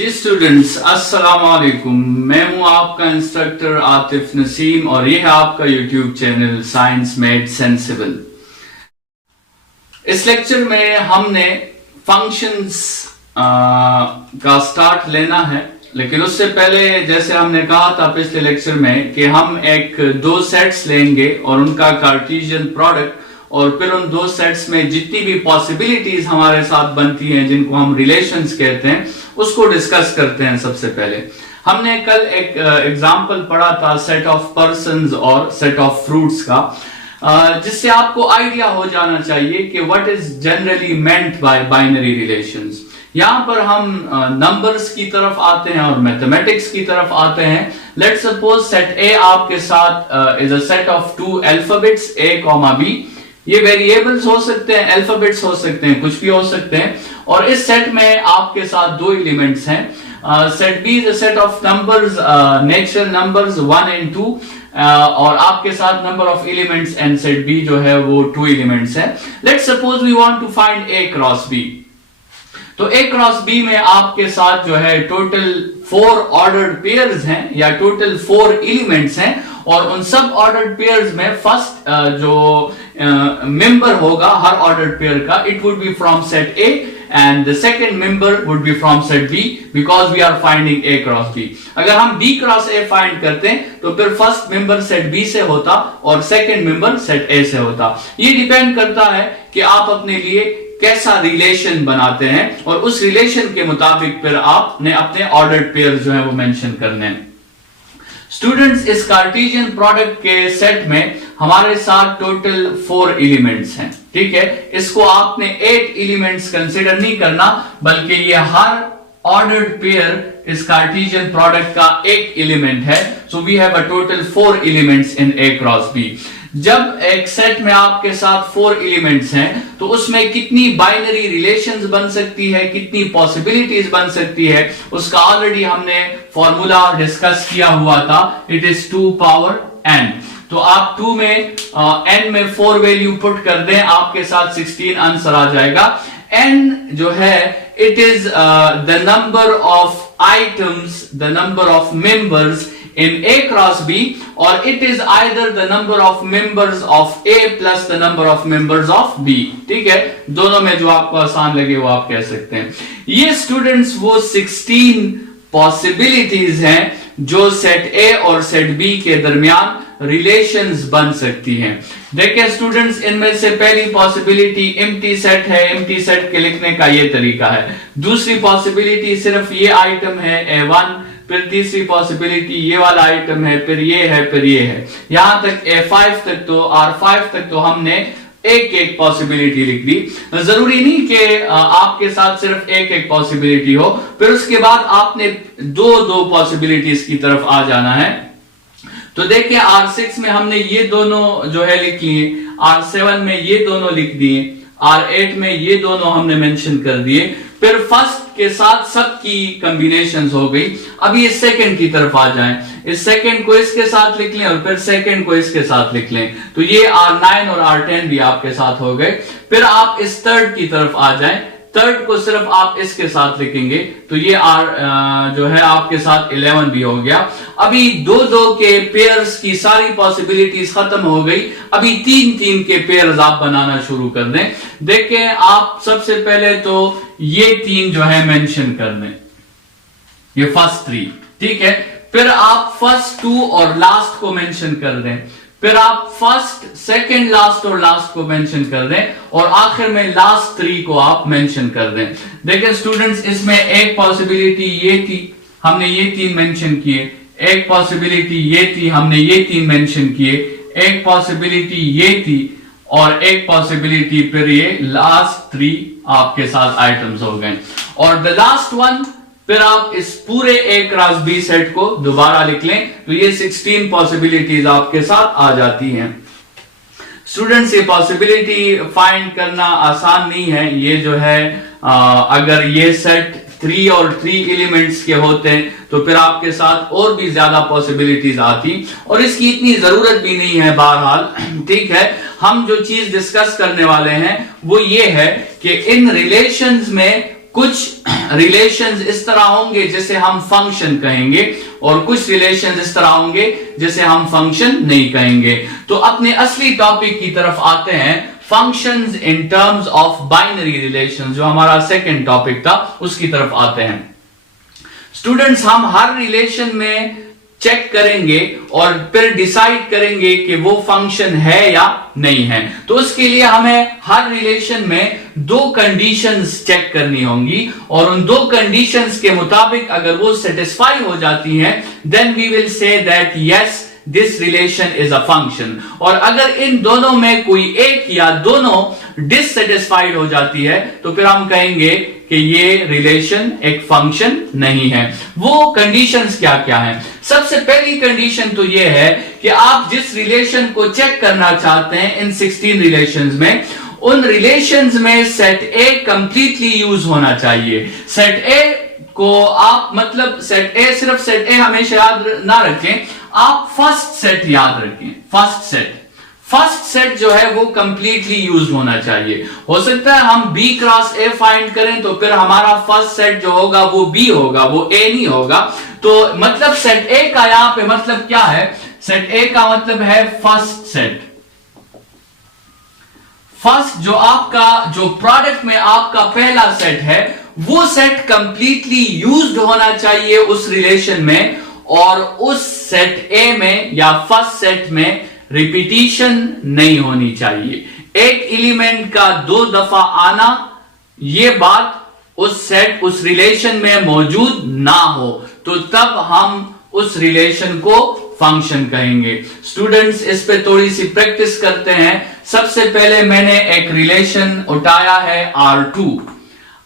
जी students, अस्सलाम वालेकुम। मैं हूं आपका इंस्ट्रक्टर आतिफ नसीम और ये है आपका YouTube channel science made sensible. इस लेक्चर में हमने फंक्शंस का स्टार्ट लेना है, लेकिन उससे पहले जैसे हमने कहा था पिछले लेक्चर में कि हम दो सेट्स लेंगे और उनका कार्टेशियन प्रोडक्ट, और फिर उन दो सेट्स में जितनी भी पॉसिबिलिटीज हमारे साथ बनती हैं जिनको हम रिलेशंस कहते हैं उसको डिस्कस करते हैं। सबसे पहले हमने कल एक एग्जांपल पढ़ा था सेट ऑफ पर्सन्स और सेट ऑफ फ्रूट्स का, जिससे आपको आइडिया हो जाना चाहिए कि what is generally meant by binary relations. यहां पर हम नंबर्स की तरफ आते हैं और मैथमेटिक्स की तरफ आते हैं। लेट्स सपोज सेट ए आपके साथ is a set of two alphabets A comma B. ये वेरिएबल्स हो सकते हैं, अल्फाबेट्स हो सकते हैं, कुछ भी हो सकते हैं। और इस सेट में आपके साथ दो एलिमेंट्स हैं। Set B is a set of numbers, natural numbers 1 and 2, और आपके साथ number of elements and set B जो है वो 2 एलिमेंट्स है। Let's suppose we want to find A cross B. तो ए क्रॉस बी में आपके साथ जो है टोटल 4 ऑर्डर्ड पेयर्स हैं या टोटल 4 एलिमेंट्स हैं, और उन सब ऑर्डर्ड पेयर्स में फर्स्ट जो मेंबर होगा हर ऑर्डर्ड पेयर का, it would be from set A and the second member would be from set B, because we are finding A cross B. अगर हम बी क्रॉस ए फाइंड करते हैं तो फिर फर्स्ट मेंबर सेट बी से होता और सेकंड मेंबर सेट ए से होता। ये डिपेंड करता है कि आप अपने लिए कैसा रिलेशन बनाते हैं, और उस रिलेशन के मुताबिक फिर आपने अपने ऑर्डर्ड पेयर जो है वो मेंशन करने हैं। स्टूडेंट्स, इस कार्टेशियन प्रोडक्ट के सेट में हमारे साथ टोटल 4 एलिमेंट्स हैं, ठीक है। इसको आपने 8 एलिमेंट्स कंसीडर नहीं करना, बल्कि ये हर ऑर्डर्ड पेयर इस कार्टेशियन प्रोडक्ट का एक एलिमेंट है। So we have a total 4 elements in A cross B. जब एक सेट में आपके साथ 4 एलिमेंट्स हैं तो उसमें कितनी बाइनरी रिलेशंस बन सकती है, कितनी पॉसिबिलिटीज बन सकती है, उसका ऑलरेडी हमने फॉर्मूला डिस्कस किया हुआ था। It is 2 power n। तो आप 2 में n में 4 वैल्यू पुट कर दें, आपके साथ 16 आंसर आ जाएगा। n जो है it is the number of items, the number of members in A cross B, or it is either the number of members of A plus the number of members of B। ठीक है, दोनों में जो आपको आसान लगे वो आप कह सकते हैं। ये स्टूडेंट्स वो 16 पॉसिबिलिटीज हैं जो सेट A और सेट B के दरमियान रिलेशंस बन सकती हैं। देखिए स्टूडेंट्स, इनमें से पहली पॉसिबिलिटी एम्प्टी सेट है। एम्प्टी सेट के लिखने का ये तरीका है। दूसरी पॉसिबिलिटी सिर्फ ये आइटम है A1, फिर तीसरी पॉसिबिलिटी ये वाला आइटम है, फिर ये है, फिर ये है, यहां तक A5 तक तो R5 तक तो हमने एक एक पॉसिबिलिटी लिख दी। जरूरी नहीं कि आपके साथ सिर्फ एक एक पॉसिबिलिटी हो, फिर उसके बाद आपने दो पॉसिबिलिटीज की तरफ आ जाना है। तो देखिए R6 में हमने ये दोनों जो है लिख लिए, R7 में ये दोनों लिख दिए, R8 में ये दोनों हमने मेंशन कर दिए, फिर फर्स्ट के साथ सबकी कॉम्बिनेशंस हो गई। अभी इस सेकंड की तरफ आ जाएं, इस सेकंड को इसके साथ लिख लें और फिर सेकंड को इसके साथ लिख लें, तो ये R9 और R10 भी आपके साथ हो गए। फिर आप इस थर्ड की तरफ आ जाएं, थर्ड को सिर्फ आप इसके साथ लिखेंगे तो ये जो है आपके साथ 11 भी हो गया। अभी 2-2 के पेयर्स की सारी पॉसिबिलिटीज खत्म हो गई। अभी 3-3 के पेयर्स आप बनाना शुरू कर दें। देखें, आप सबसे पहले तो ये 3 जो है मेंशन कर दें, ये फर्स्ट 3, ठीक है। फिर आप फर्स्ट 2 और लास्ट को मेंशन कर दें, फिर आप फर्स्ट, सेकंड, लास्ट और लास्ट को मेंशन कर दें, और आखिर में लास्ट 3 को आप मेंशन कर दें। देखिए स्टूडेंट्स, इसमें एक पॉसिबिलिटी ये थी, हमने ये 3 मेंशन किए। एक पॉसिबिलिटी ये थी, हमने ये 3 मेंशन किए। एक पॉसिबिलिटी ये थी, और एक पॉसिबिलिटी फिर ये लास्ट 3 आपके साथ आइटम्स हो गए। और द लास्ट वन, फिर आप इस पूरे A क्रॉस B सेट को दोबारा लिख लें तो ये 16 पॉसिबिलिटीज आपके साथ आ जाती हैं। स्टूडेंट्स, ये पॉसिबिलिटी फाइंड करना आसान नहीं है। ये जो है अगर ये सेट 3 और 3 एलिमेंट्स के होते तो फिर आपके साथ और भी ज्यादा पॉसिबिलिटीज आती, और इसकी इतनी जरूरत भी नहीं है बहरहाल, ठीक है। हम जो चीज डिस्कस करने वाले हैं वो ये है कि इन रिलेशंस में कुछ रिलेशंस इस तरह होंगे जिसे हम फंक्शन कहेंगे और कुछ रिलेशंस इस तरह होंगे जिसे हम फंक्शन नहीं कहेंगे। तो अपने असली टॉपिक की तरफ आते हैं, functions in terms of binary relations, जो हमारा सेकंड टॉपिक था, उसकी तरफ आते हैं। स्टूडेंट्स, हम हर रिलेशन में चेक करेंगे और फिर डिसाइड करेंगे कि वो फंक्शन है या नहीं है। तो उसके लिए हमें हर रिलेशन में दो कंडीशंस चेक करनी होंगी और उन दो कंडीशंस के मुताबिक अगर वो सेटिस्फाई हो जाती हैं, then we will say that yes this relation is a function. और अगर इन दोनों में कोई एक या दोनों डिससेटिस्फाइड हो जाती है तो फिर हम कहेंगे कि ये रिलेशन एक फंक्शन नहीं है। वो कंडीशंस क्या क्या हैं? सबसे पहली कंडीशन तो ये है कि आप जिस रिलेशन को चेक करना चाहते हैं इन 16 रिलेशंस में, उन रिलेशंस में सेट ए कंप्लीटली यूज होना चाहिए। सेट ए को आप मतलब सेट ए, सिर्फ सेट ए हमेशा याद ना रखें, आप फर्स्ट सेट याद रखें। फर्स्ट सेट जो है वो कंप्लीटली यूज होना चाहिए। हो सकता है हम B क्रॉस A फाइंड करें तो फिर हमारा फर्स्ट सेट जो होगा वो B होगा, वो A नहीं होगा। तो मतलब सेट A का यहां पे मतलब क्या है? सेट A का मतलब है फर्स्ट सेट। फर्स्ट जो प्रोडक्ट में आपका पहला सेट है, वो सेट कंप्लीटली यूज्ड होना चाहिए उस रिलेशन में, और उस सेट A में या फर्स्ट सेट में रिपीटिशन नहीं होनी चाहिए। एक एलिमेंट का 2 दफा आना, ये बात उस रिलेशन में मौजूद ना हो तो तब हम उस रिलेशन को फंक्शन कहेंगे। स्टूडेंट्स, इस पे थोड़ी सी प्रैक्टिस करते हैं। सबसे पहले मैंने एक रिलेशन उठाया है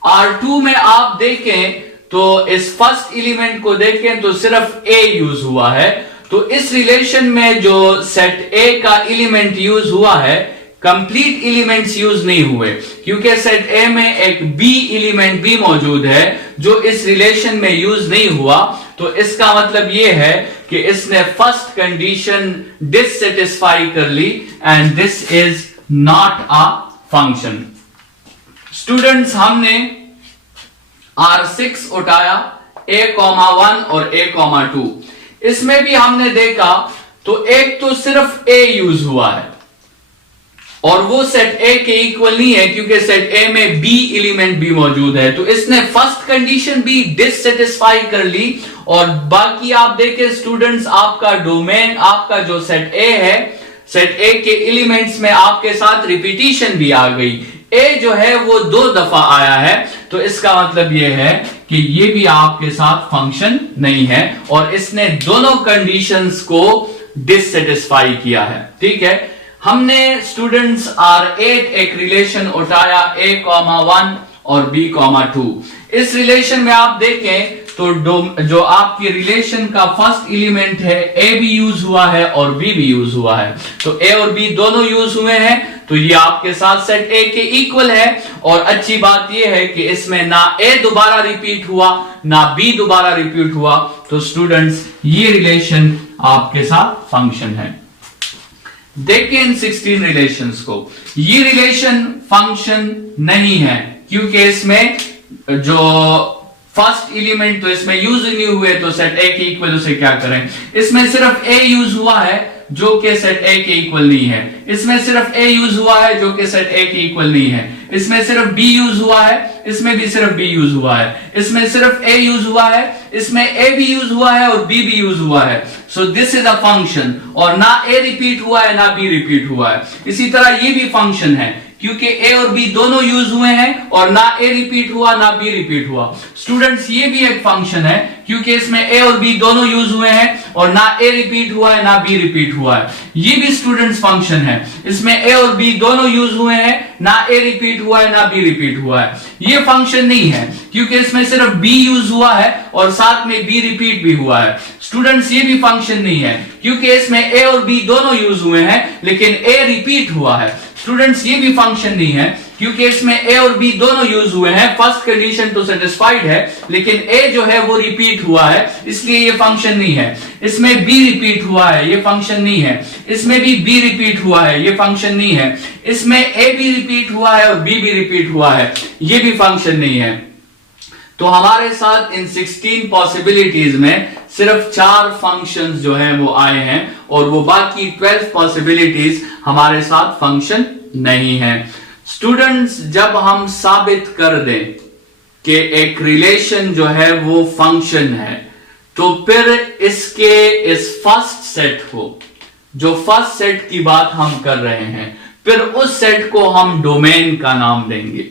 R2 में आप देखें तो इस फर्स्ट एलिमेंट को देखें तो सिर्फ A यूज हुआ है। तो इस रिलेशन में जो सेट A का एलिमेंट यूज हुआ है, कंप्लीट एलिमेंट्स यूज नहीं हुए, क्योंकि सेट A में एक B एलिमेंट भी मौजूद है जो इस रिलेशन में यूज नहीं हुआ। तो इसका मतलब यह है कि इसने फर्स्ट कंडीशन डिससेटिस्फाई कर ली and this is not a function. Students, हमने R6 उठाया A,1 और A,2। इसमें भी हमने देखा तो एक तो सिर्फ A यूज हुआ है और वो सेट A के इक्वल नहीं है, क्योंकि सेट A में B एलिमेंट भी मौजूद है। तो इसने फर्स्ट कंडीशन भी डिससेटिस्फाई कर ली। और बाकी आप देखें स्टूडेंट्स, आपका डोमेन, आपका जो सेट A है, सेट A के एलिमेंट्स में आपके साथ रिपीटिशन भी आ गई। A जो है वो 2 दफा आया है, तो इसका मतलब यह है कि ये भी आपके साथ फंक्शन नहीं है और इसने दोनों कंडीशंस को डिससेटिस्फाई किया है। ठीक है, हमने स्टूडेंट्स R8 एक रिलेशन उठाया A,1 और B,2। इस रिलेशन में आप देखें तो जो आपकी रिलेशन का फर्स्ट एलिमेंट है, A भी यूज हुआ है और B भी यूज हुआ है। तो A और B दोनों यूज हुए हैं, तो ये आपके साथ सेट A के इक्वल है। और अच्छी बात यह है कि इसमें ना A दोबारा रिपीट हुआ ना B दोबारा रिपीट हुआ। तो स्टूडेंट्स, ये रिलेशन आपके साथ फंक्शन है। देखिए इन 16 रिलेशंस को, ये रिलेशन फंक्शन नहीं है क्योंकि इसमें जो फर्स्ट एलिमेंट तो इसमें यूज नहीं हुए, तो सेट A के इक्वल उसे क्या करें? इसमें सिर्फ A यूज हुआ है जो कि सेट A के इक्वल नहीं है। इसमें सिर्फ A यूज हुआ है जो कि सेट A के इक्वल नहीं है। इसमें सिर्फ B यूज हुआ है, इसमें भी सिर्फ B यूज हुआ है। इसमें सिर्फ A यूज हुआ है, इसमें A भी यूज हुआ है और B भी यूज हुआ है। So this is a function, और ना A रिपीट हुआ है ना B रिपीट हुआ है। इसी तरह ये भी फंक्शन है क्योंकि A और B दोनों यूज हुए हैं और ना A रिपीट हुआ ना B रिपीट हुआ। स्टूडेंट्स, ये भी एक फंक्शन है क्योंकि इसमें A और B दोनों यूज हुए हैं और ना A रिपीट हुआ है ना B रिपीट हुआ है। ये भी स्टूडेंट्स फंक्शन है, इसमें A और B दोनों यूज हुए हैं, ना A रिपीट हुआ है ना B रिपीट हुआ है। ये फंक्शन नहीं है क्योंकि इसमें सिर्फ B यूज हुआ है और साथ में B रिपीट भी हुआ है। स्टूडेंट्स, ये भी फंक्शन नहीं है क्योंकि इसमें A और B दोनों यूज हुए हैं लेकिन A रिपीट हुआ है। स्टूडेंट्स, ये भी फंक्शन नहीं है क्योंकि इसमें A और B दोनों यूज हुए हैं, फर्स्ट कंडीशन तो सेटिस्फाइड है लेकिन A जो है वो रिपीट हुआ है, इसलिए ये फंक्शन नहीं है। इसमें B रिपीट हुआ है, ये फंक्शन नहीं है। इसमें भी B रिपीट हुआ है, ये फंक्शन नहीं है। इसमें A भी रिपीट हुआ है और B भी रिपीट हुआ है, ये भी फंक्शन नहीं है। तो हमारे साथ इन 16 पॉसिबिलिटीज में सिर्फ 4 फंक्शंस जो है वो आए हैं और वो बाकी 12 पॉसिबिलिटीज हमारे साथ फंक्शन नहीं है। स्टूडेंट्स, जब हम साबित कर दें कि एक रिलेशन जो है वो फंक्शन है, तो फिर इसके इस फर्स्ट सेट को, जो फर्स्ट सेट की बात हम कर रहे हैं, फिर उस सेट को हम डोमेन का नाम देंगे।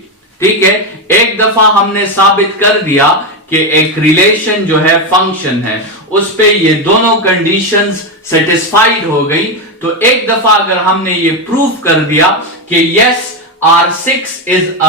ठीक है, एक दफा हमने साबित कर दिया कि एक रिलेशन जो है फंक्शन है, उस पे ये दोनों कंडीशंस सेटिस्फाइड हो गई, तो एक दफा अगर हमने ये प्रूफ कर दिया कि yes R8 is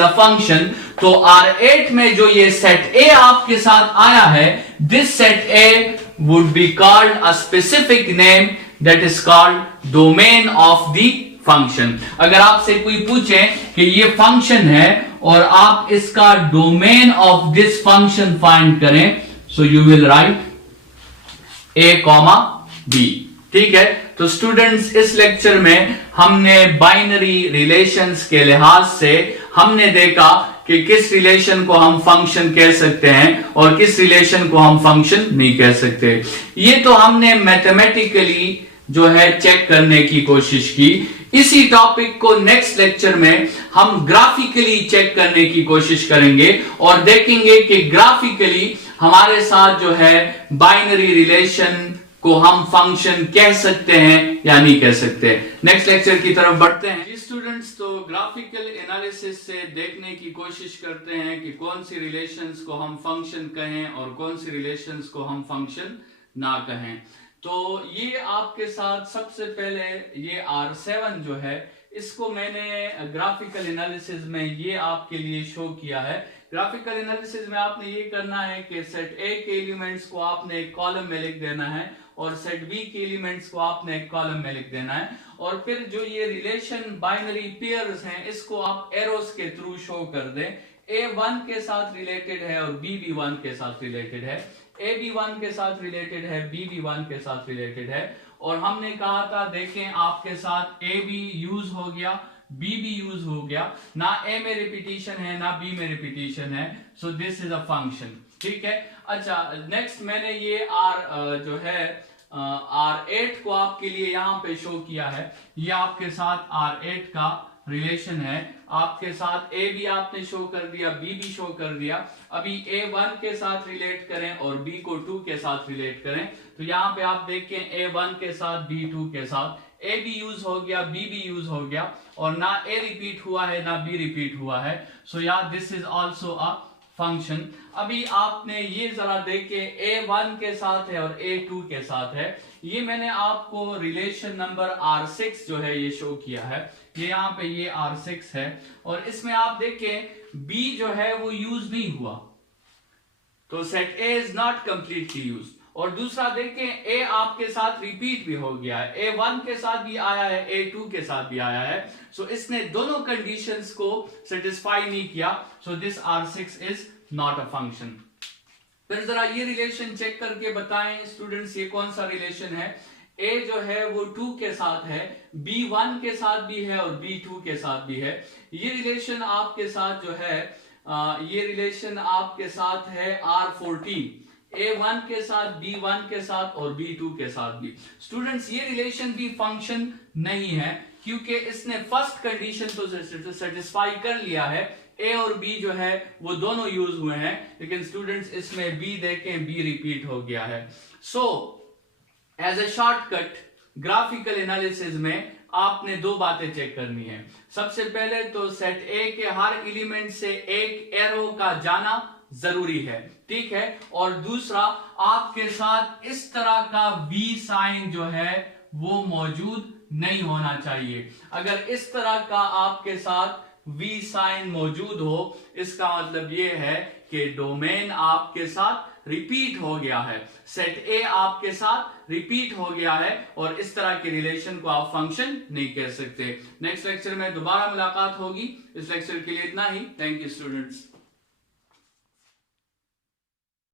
a function, तो R8 में जो ये सेट A आपके साथ आया है, this set A would be called a specific name that is called domain of the function. अगर आपसे कोई पूछे कि ये फंक्शन है और आप इसका domain of this function find करें, so you will write A, B। ठीक है, तो स्टूडेंट्स, इस लेक्चर में हमने बाइनरी रिलेशंस के लिहाज से हमने देखा कि किस रिलेशन को हम फंक्शन कह सकते हैं और किस रिलेशन को हम फंक्शन नहीं कह सकते। ये तो हमने मैथमेटिकली जो है चेक करने की कोशिश की। इसी टॉपिक को नेक्स्ट लेक्चर में हम ग्राफिकली चेक करने की कोशिश करेंगे और देखेंगे कि ग्राफिकली हमारे साथ जो है बाइनरी रिलेशन को हम फंक्शन कह सकते हैं या नहीं कह सकते। नेक्स्ट लेक्चर की तरफ बढ़ते हैं। स्टूडेंट्स, तो ग्राफिकल एनालिसिस से देखने की कोशिश करते हैं कि कौन सी रिलेशंस को हम फंक्शन कहें और कौन सी रिलेशंस को हम फंक्शन ना कहें। तो ये आपके साथ सबसे पहले ये R7 जो है, इसको मैंने ग्राफिकल एनालिसिस में ये आपके लिए शो किया है। ग्राफिकल एनालिसिस में आपने ये करना है कि सेट A के एलिमेंट्स को आपने एक कॉलम में लिख देना है और सेट B के एलिमेंट्स को आपने एक कॉलम में लिख देना है, और फिर जो ये रिलेशन बाइनरी पेयर्स हैं, इसको आप एरोस के थ्रू शो कर दें। A1 के साथ रिलेटेड है और B भी 1 के साथ रिलेटेड है, A भी 1 के साथ रिलेटेड है, B भी 1 के साथ रिलेटेड है। और हमने कहा था, देखें आपके साथ A भी यूज हो गया, B भी यूज हो गया, ना A में रिपीटिशन है ना B में रिपीटिशन है, so this is a function. ठीक है, अच्छा, नेक्स्ट मैंने ये जो है R8 को आपके लिए यहां पे शो किया है। ये आपके साथ R8 का रिलेशन है, आपके साथ A भी आपने शो कर दिया, B भी शो कर दिया। अभी A1 के साथ रिलेट करें और B को 2 के साथ रिलेट करें, तो यहाँ पे आप देखें A1 के साथ B 2 के साथ, A भी यूज हो गया, B भी यूज हो गया, और ना A रिपीट हुआ है ना B रिपीट हुआ है, सो या this is also a function. अभी आपने ये जरा देखे, A1 के साथ है और A2 के साथ है। ये मैंने आपको रिलेशन नंबर R6 जो है ये शो किया है, ये यहाँ पे ये R6 है, और इसमें आप देखें B जो है वो यूज नहीं हुआ, तो set A is not completely use. और दूसरा देखें, A आपके साथ रिपीट भी हो गया है, A1 के साथ भी आया है, A2 के साथ भी आया है, सो इसने दोनों कंडीशंस को सेटिस्फाई नहीं किया, so this R6 is not a function. फिर जरा ये रिलेशन चेक करके बताएं स्टूडेंट्स, ये कौन सा रिलेशन है। A जो है वो 2 के साथ है, B 1 के साथ भी है और B 2 के साथ भी है। ये रिलेशन आपके साथ जो है ये रिलेशन आपके साथ है R14, A1 के साथ, B1 के साथ और B2 के साथ भी। स्टूडेंट्स, ये रिलेशन भी फंक्शन नहीं है क्योंकि इसने फर्स्ट कंडीशन तो सेटिस्फाई कर लिया है, A और B जो है वो दोनों यूज हुए हैं, लेकिन स्टूडेंट्स इसमें B देखें, B रिपीट हो गया है। So as a shortcut graphical analysis में आपने दो बातें चेक करनी है। सबसे पहले तो सेट A के हर एलिमेंट से एक एरो का जाना जरूरी है, ठीक है, और दूसरा आपके साथ इस तरह का V साइन जो है वो मौजूद नहीं होना चाहिए। अगर इस तरह का आपके साथ V साइन मौजूद हो, इसका मतलब ये है कि डोमेन आपके साथ रिपीट हो गया है, सेट A आपके साथ रिपीट हो गया है, और इस तरह के रिलेशन को आप फंक्शन नहीं कह सकते। नेक्स्ट लेक्चर में दोबारा मुलाकात होगी। इस लेक्चर के लिए इतना ही। Thank you students.